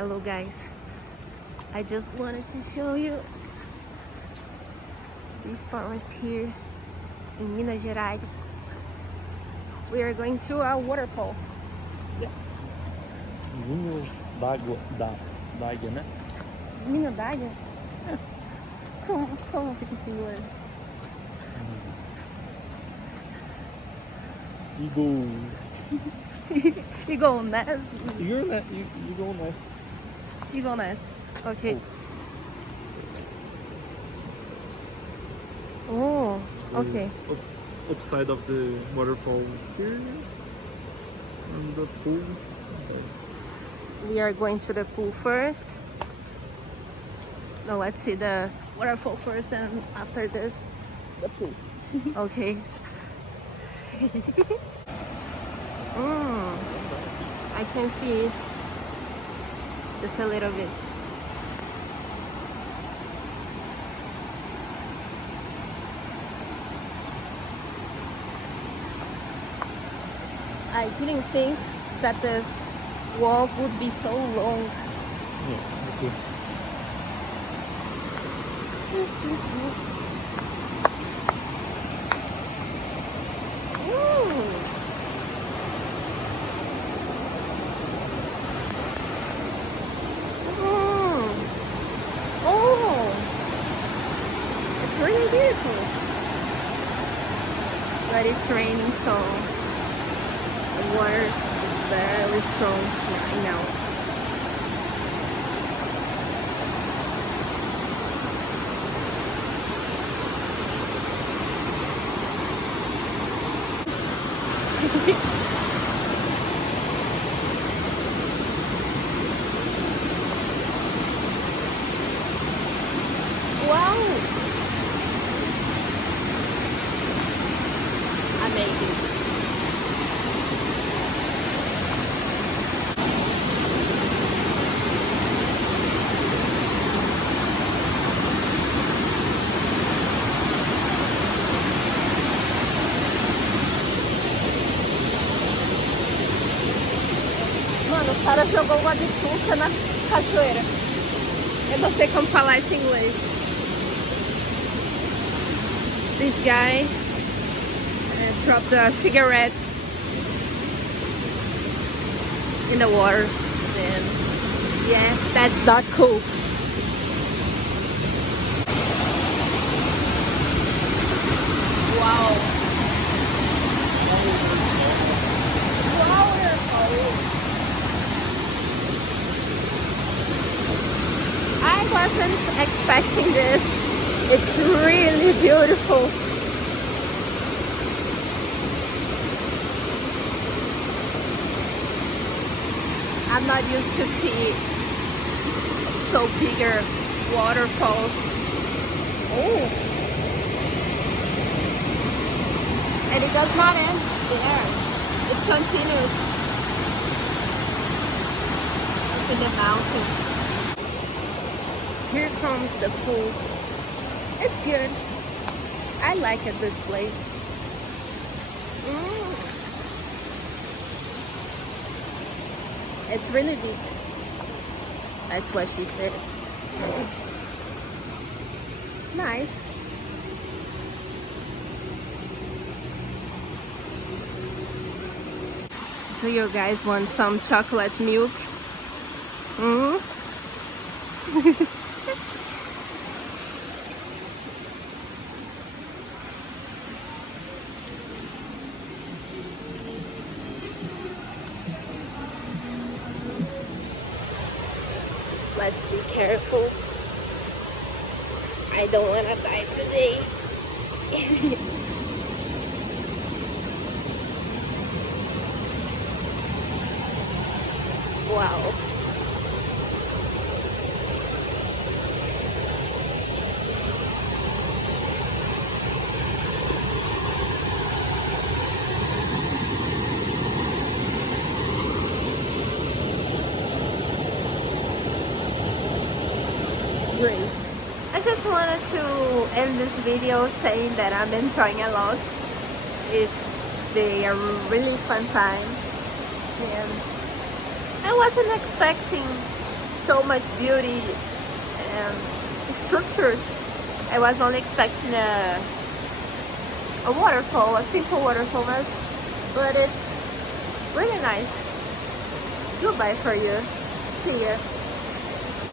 Hello guys, I just wanted to show you this forest here in Minas Gerais. We are going to a waterfall. Vinhos d'água, né? Vinho d'água? Como fica esse inglês? Eagle nest? Eagle nest. Eagle nest. Okay. Oh, okay. Upside of the waterfall here. And the pool. We are going to the pool first. No, let's see the waterfall first and after this, The pool. okay. I can see it just a little bit. I didn't think that this walk would be so long. Yeah, okay. Oh, it's really beautiful. But it's raining, so the water is very strong right now. Wow! Amazing. Mano, o cara jogou uma bituca na cachoeira. Eu não sei como falar isso em inglês. This guy dropped a cigarette in the water. And yeah, that's not cool. Wow. I wasn't expecting this. It's really beautiful. I'm not used to see so bigger waterfalls. Oh, and it does not end there. It continues up in the mountains. Here comes the pool. It's good. I like it, this place. It's really big. That's what she said. Nice. Do you guys want some chocolate milk? Let's be careful. I don't want to die today. Wow. Great. I just wanted to end this video saying that I'm enjoying a lot. It's been a really fun time, and I wasn't expecting so much beauty and structures. I was only expecting a waterfall, a simple waterfall, but it's really nice. Goodbye for you. See ya.